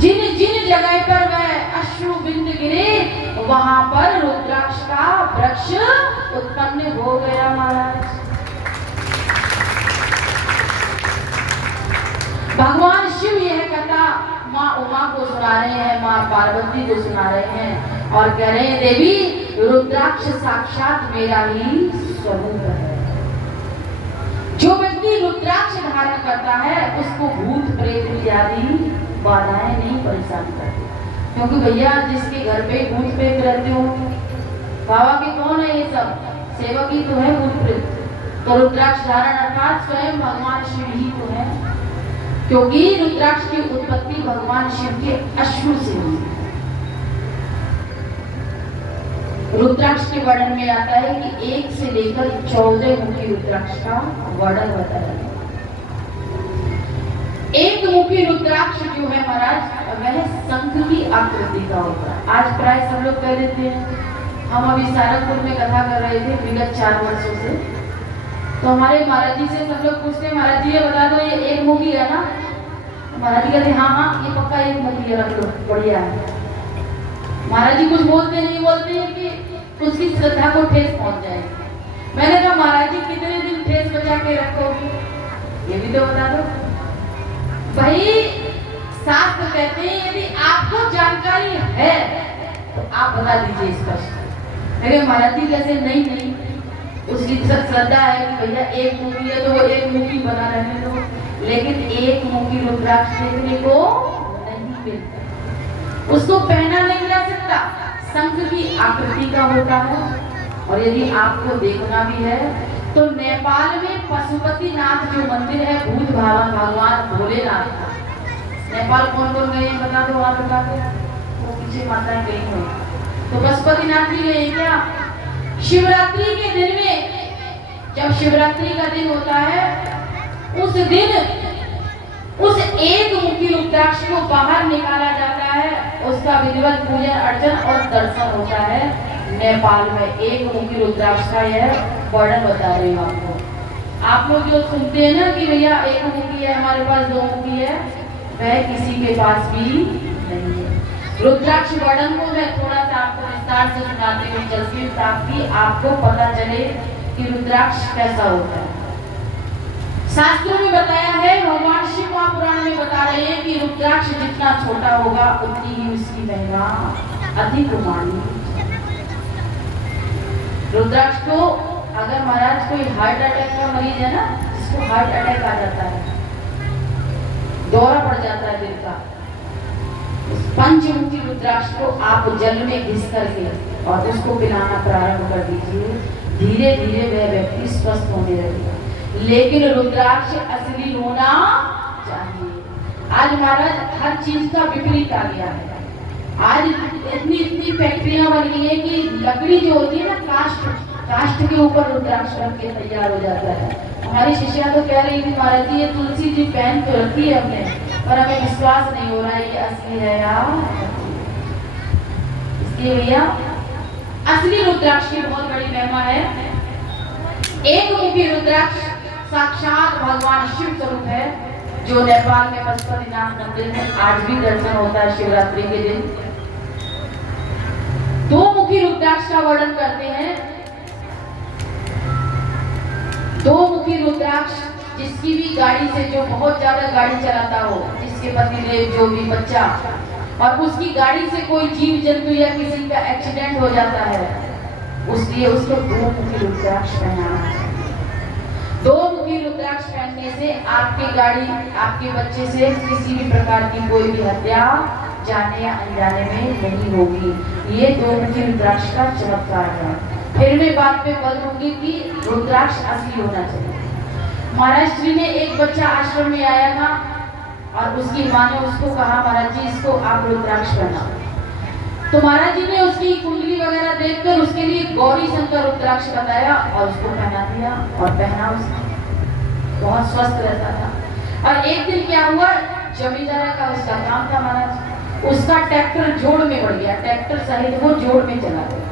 जिन जिन जगह पर वह अश्रु बिंद गिरे वहां पर रुद्राक्ष का वृक्ष उत्पन्न हो गया महाराज। भगवान शिव यह कथा माँ उमा को सुना रहे हैं, माँ पार्वती को सुना रहे हैं और कह रहे हैं देवी रुद्राक्ष साक्षात मेरा ही स्वरूप है। जो व्यक्ति रुद्राक्ष धारण करता है उसको भूत प्रेत इत्यादि बाधाएं नहीं परेशान करती, क्योंकि भैया जिसके घर पे भूत प्रेत रहते हो बाबा के कौन है, ये सब सेवक ही तो है भूत प्रेत। तो रुद्राक्ष धारण अर्थात स्वयं भगवान शिव ही तो है, क्योंकि रुद्राक्ष की उत्पत्ति भगवान शिव के अश्रु से हुई। रुद्राक्ष के वर्णन में आता है कि 1 से लेकर 14 मुखी रुद्राक्ष का वर्णन बताया है। एक मुखी रुद्राक्ष जो है महाराज वह शंख की आकृति का होता है। आज प्राय सब लोग कह देते हैं, हम अभी सारंगपुर में कथा कर रहे थे विगत 4 वर्षों से, तो हमारे महाराज जी से सब लोग पूछते महाराज जी ये बता दो ये एक मुखी है ना? महाराज जी कहते हाँ ये पक्का एक मुखी है, रख लो बढ़िया है। महाराज जी कुछ बोलते नहीं, बोलते हैं कि उसकी श्रद्धा को ठेस पहुंच जाएगी। मैंने कहा महाराज जी कितने दिन ठेस बचा के रखोगे, ये भी तो बता दो भाई। शास्त्र कहते हैं यदि आपको जानकारी है तो आप बता दीजिए स्पष्ट। लेकिन महाराज जी कैसे नहीं उसकी श्रद्धा है कि भैया एक मुखी है तो वो एक मुखी बना रहने दो, लेकिन एक मुखी रुद्राक्ष देखने को नहीं मिलता, उसको पहना नहीं जा सकता, शंख की आकृति का होता है। और यदि आपको देखना भी है तो नेपाल में पशुपतिनाथ जो मंदिर है भूत भावन भगवान भोलेनाथ का, नेपाल कौन कौन गए बता दो, आप बता दो, वो पीछे माताएं गई हो तो पशुपतिनाथ जी गए क्या? शिवरात्रि के दिन में, जब शिवरात्रि का दिन होता है उस दिन उस एक मुखी रुद्राक्ष को बाहर निकाला जाता है, उसका विधिवत पूजन अर्चन और दर्शन होता है। नेपाल में एक मुखी रुद्राक्ष का यह वर्णन बता रही हूँ आपको। आप लोग जो सुनते हैं ना कि भैया एक मुखी है हमारे पास 2 मुखी है, वह किसी के पास भी नहीं है। रुद्राक्ष वर्णन को मैं थोड़ा सा आपको विस्तार से सुनाते हुए चलती हूँ ताकि आपको पता चले कि रुद्राक्ष कैसा होता है। शास्त्रों में बताया है, भगवान शिव महापुराण में बता रहे हैं कि रुद्राक्ष जितना छोटा होगा उतनी ही उसकी महिमा अधिक मानी। रुद्राक्ष को अगर महाराज कोई हार्ट अटैक का मरीज है ना, जिसको हार्ट अटैक आ जाता है, दौरा पड़ जाता है दिल का, पंचमुखी रुद्राक्ष को आप जल में घिस करके और उसको पिलाना प्रारंभ कर दीजिए, धीरे धीरे वह व्यक्ति स्वस्थ होने लगेगा। लेकिन रुद्राक्ष असली होना चाहिए। आज महाराज हर चीज का विपरीत आ गया है। आज इतनी फैक्ट्रियां बन गई है कि लकड़ी जो होती है ना काष्ठ के ऊपर रुद्राक्ष रख के तैयार हो जाता है। हमारी शिष्या तो कह रही थी महाराज जी ये तुलसी जी पहन तो रखी है हमने, पर हमें विश्वास नहीं हो रहा है ये असली है या इसलिए भैया असली रुद्राक्ष की बहुत बड़ी महिमा है। एक मुखी रुद्राक्ष साक्षात भगवान शिव स्वरूप है, जो नेपाल में पशुपतिनाथ मंदिर में आज भी दर्शन होता है शिवरात्रि के दिन। 2 मुखी रुद्राक्ष का वर्णन करते हैं। 2 मुखी रुद्राक्ष जिसकी भी गाड़ी से, जो बहुत ज्यादा गाड़ी चलाता हो, जिसके पतिदेव जो भी बच्चा और उसकी गाड़ी से कोई जीव जंतु या किसी का एक्सीडेंट हो जाता है, उसलिए उसको 2 मुखी रुद्राक्ष पहनाना चाहिए। 2 मुखी रुद्राक्ष पहनने से आपकी गाड़ी, आपके बच्चे से किसी भी प्रकार की कोई भी हत्या जाने या अनजाने में नहीं होगी। ये 2 मुखी रुद्राक्ष का चमत्कार है। फिर मैं बात पे बल दूंगी कि रुद्राक्ष असली होना चाहिए। महाराष्ट्र में एक बच्चा आश्रम में आया था और उसकी माँ ने उसको कहा महाराज जी इसको आप रुद्राक्ष पहनाओ। तो महाराज जी ने उसकी कुंडली वगैरह देखकर उसके लिए गौरी शंकर रुद्राक्ष बताया और उसको पहना दिया और पहना उसने, बहुत स्वस्थ रहता था। और एक दिन क्या हुआ, जमींदार का उसका काम था महाराज, उसका ट्रैक्टर जोड़ में बढ़ गया, ट्रैक्टर सहित वो जोड़ में चला गया।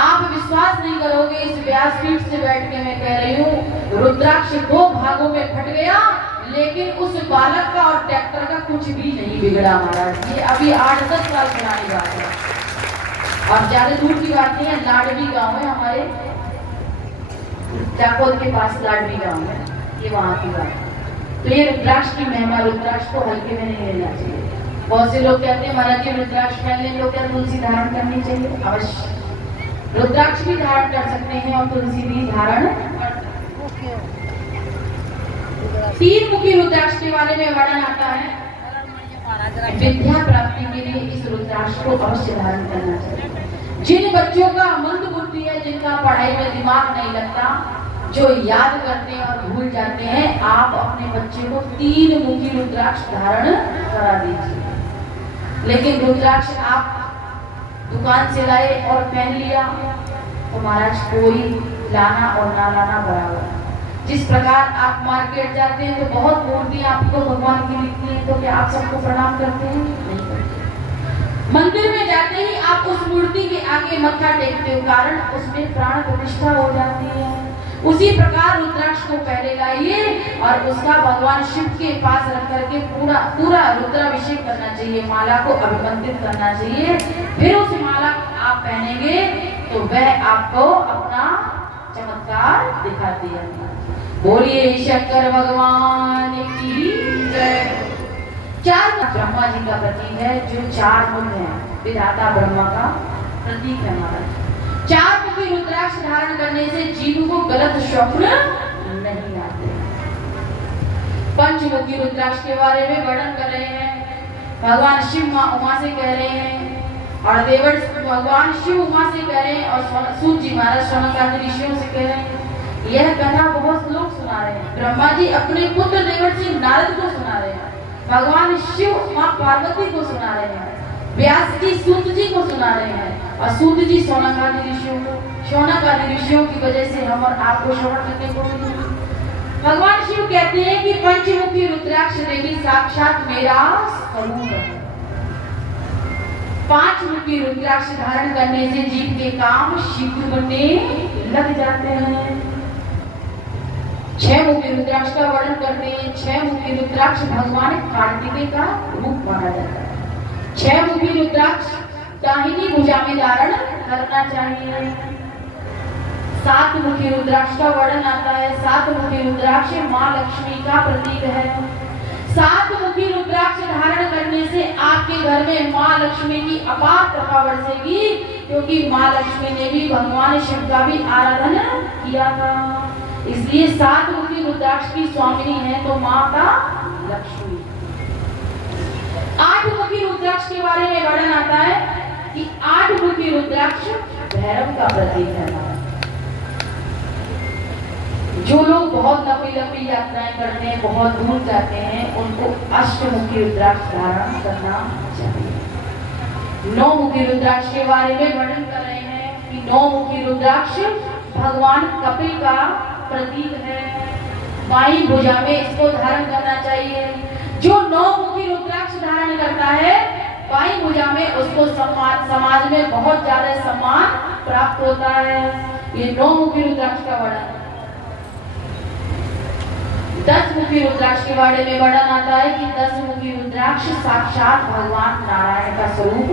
आप विश्वास नहीं करोगे, इस व्यासपीठ से बैठ के मैं कह रही हूँ रुद्राक्ष 2 भागों में फट गया, लेकिन उस बालक का और ट्रैक्टर का कुछ भी नहीं बिगड़ा महाराज। ये अभी 8-10 साल पुरानी बात है और ज्यादा दूर की बात नहीं है। लाडवी गांव है हमारे चाकोल के पास, लाडवी गांव है, ये वहां की बात है। तो ये रुद्राक्ष की महिमा, रुद्राक्ष को हल्के में नहीं लेना चाहिए। बहुत से लोग कहते हैं महाराज जी रुद्राक्ष पहन लें, लोग क्या तुलसी धारण करनी चाहिए? अवश्य रुद्राक्ष भी धारण कर सकते हैं और तुलसी भी धारण। 3 मुखी रुद्राक्ष के बारे में वर्णन आता है। विद्या प्राप्ति के लिए इस रुद्राक्ष को अवश्य धारण करना चाहिए। जिन बच्चों का मंद बुद्धि है, जिनका पढ़ाई में दिमाग नहीं लगता, जो याद करते हैं और भूल जाते हैं, आप अपने बच्चे को 3 मुखी रुद्राक्ष धारण करा दीजिए। लेकिन रुद्राक्ष आप दुकान से लाए और पहन लिया तो महाराज कोई लाना और ना लाना बराबर है। जिस प्रकार आप मार्केट जाते हैं तो बहुत मूर्तियां आपको भगवान की दिखती हैं, तो क्या आप सबको प्रणाम करते हैं? नहीं करते। मंदिर में जाते ही आप उस मूर्ति के आगे मत्था टेकते हो, कारण उसमें प्राण प्रतिष्ठा हो जाती है। उसी प्रकार रुद्राक्ष को पहले लाइए और उसका भगवान शिव के पास रख करके पूरा रुद्राभिषेक करना चाहिए, माला को अभिमंत्रित करना चाहिए। फिर उस माला को आप पहनेंगे तो वह आपको अपना चमत्कार दिखाती है। बोलिए शंकर भगवान की जय। 4 ब्रह्मा जी का प्रतीक है, जो 4 मुख है, विधाता ब्रह्मा का प्रतीक है महाराज। 4 मुखी रुद्राक्ष धारण करने से जीव को गलत स्वप्न नहीं आते। पंचमुखी रुद्राक्ष के बारे में वर्णन कर रहे हैं। भगवान शिव मां उमा से कह रहे हैं और देवर भगवान शिव उमा से कह रहे हैं और सूत जी महाराज शौनकादि ऋषियों से कह रहे हैं। यह कथा बहुत लोग सुना रहे हैं। ब्रह्मा जी अपने पुत्र देवर्षि नारद को सुना रहे हैं, भगवान शिव मां पार्वती को सुना रहे हैं, व्यास जी सूत जी को सुना रहे हैं और सूत जी शौनकादि ऋषियों को। शौनकादि ऋषियों की वजह से हम और आपको श्रवण करने को मिले। भगवान शिव कहते हैं कि पंचमुखी रुद्राक्ष देवी साक्षात मेरा स्वरूप है। 5 मुखी रुद्राक्ष धारण करने से जीव के काम शीघ्र बनने लग जाते हैं। 6 मुखी रुद्राक्ष का वर्णन करते हैं। 6 मुखी रुद्राक्ष भगवान कार्तिकेय का रूप माना जाता है। 6 मुखी रुद्राक्ष दाहिनी भुजा में धारण करना चाहिए। 7 मुखी रुद्राक्ष का वर्णन आता है। 7 मुखी रुद्राक्ष मां लक्ष्मी का प्रतीक है। 7 मुखी रुद्राक्ष धारण करने से आपके घर में मां लक्ष्मी की अपार कृपा बरसेगी, क्योंकि मां लक्ष्मी ने भी भगवान शिव का भी आराधना किया था। इसलिए 7 मुखी रुद्राक्ष की स्वामिनी है तो माता लक्ष्मी। 8 मुखी रुद्राक्ष के बारे में वर्णन आता है कि 8 मुखी रुद्राक्ष भैरव का प्रतीक है। जो लोग बहुत लंबी लंबी यात्राएं करते हैं, बहुत दूर जाते हैं, उनको अष्टमुखी रुद्राक्ष धारण करना चाहिए। 9 मुखी रुद्राक्ष के बारे में वर्णन कर रहे हैं कि 9 मुखी रुद्राक्ष भगवान कपिल का प्रतीक है। बाईं भुजा में इसको धारण करना चाहिए। जो 9 मुखी रुद्राक्ष धारण करता है बाईं भुजा में, उसको समाज में बहुत ज्यादा सम्मान प्राप्त होता है। ये 9 मुखी रुद्राक्ष का वर्णन। 10 मुखी रुद्राक्ष के बारे में वर्णन आता है कि 10 मुखी रुद्राक्ष साक्षात भगवान नारायण का स्वरूप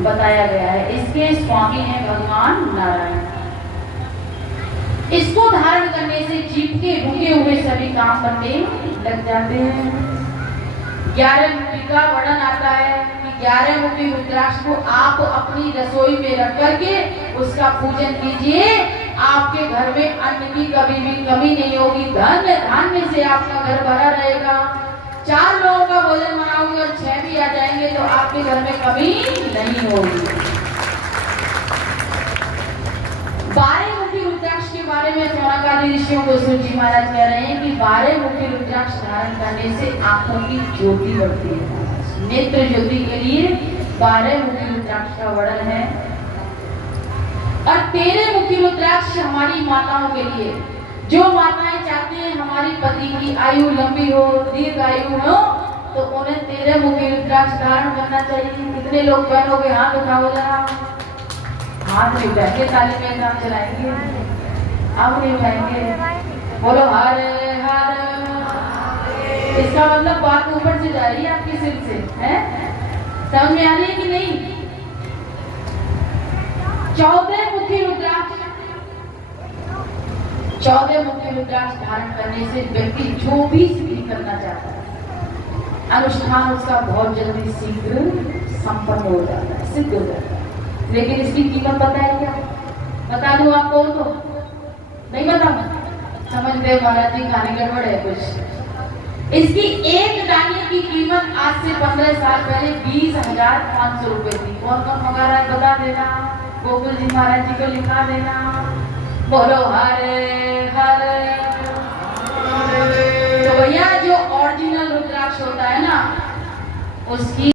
बताया गया है। इसके स्वामी हैं भगवान नारायण। इसको धारण करने से जीव के रुके हुए सभी काम बनने लग जाते हैं। 11 मुखी का वर्णन आता है कि 11 मुखी रुद्राक्ष को आप अपनी रसोई में रख करके उसका पूजन कीजिए। आपके घर में अन्न की कभी भी कमी नहीं होगी। धन धान्य से आपका घर भरा रहेगा। 4 लोगों का भोजन बनाओगे और 6 भी आ जाएंगे तो आपके घर में कमी नहीं होगी। 12 मुखी रुद्राक्ष के बारे में शौनकादि ऋषियों को सूत जी महाराज कह रहे हैं कि 12 मुखी रुद्राक्ष धारण करने से आंखों की ज्योति बढ़ती है। नेत्र ज्योति के लिए 12 मुखी रुद्राक्ष का वर्णन है। और 13 मुखी रुद्राक्ष हमारी माताओं के लिए, जो माताएं चाहती हैं हमारी पति की आयु लंबी हो, दीर्घ आयु हो, तो उन्हें 13 मुखी रुद्राक्ष धारण करना चाहिए। कितने लोग पहनोगे? हाथ उठाओ जरा। हाथ नहीं उठाएंगे, ताली में काम चलाएंगे। अब नहीं उठाएंगे। बोलो हरे हरे इसका मतलब बात ऊपर से जा रही है आपके सिर से, है? समझ में आ रही है कि नहीं? 14 मुखी रुद्राक्ष, 14 मुखी रुद्राक्ष धारण करने से व्यक्ति जो भी सिद्धि करना चाहता है, अनुष्ठान उसका बहुत जल्दी शीघ्र संपन्न हो जाता है, सिद्ध हो जाता है। लेकिन इसकी कीमत पता है क्या? बता दूं आपको? तो नहीं बताऊं? समझते महाराज जी, खाने गड़बड़ है कुछ। इसकी एक दाने की कीमत आज से 15 साल पहले 20,500 रुपए थी। कौन कौन मंगा रहा है बता देना, गोकुल जी महाराज जी को लिखा देना। बोलो हरे हरे। तो भैया जो ओरिजिनल रुद्राक्ष होता है ना, उसकी